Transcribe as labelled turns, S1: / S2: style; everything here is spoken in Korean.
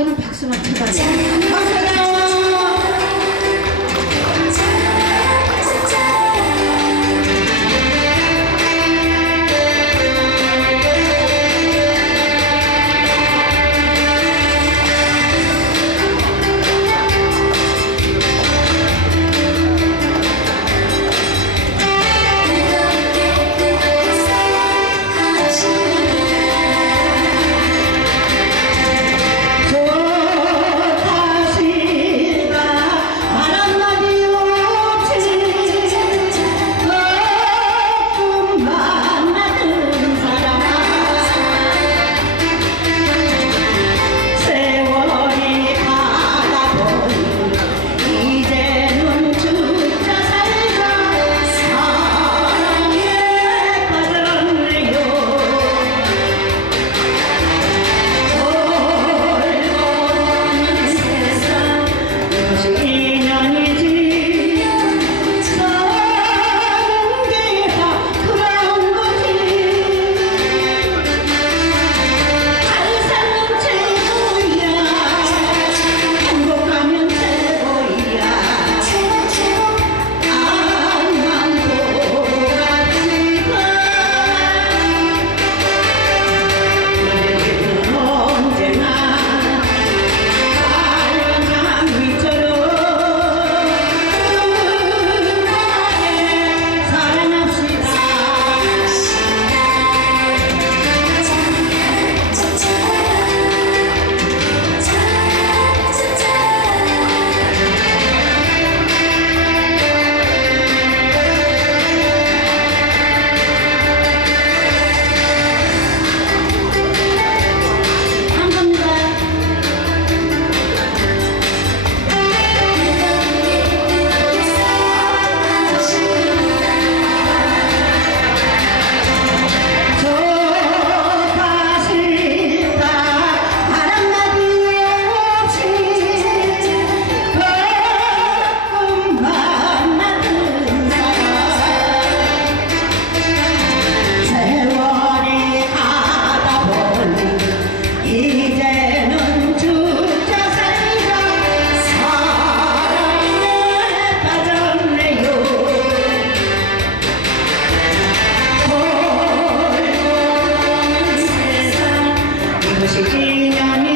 S1: 저는 박수만. 박수만
S2: 我是只要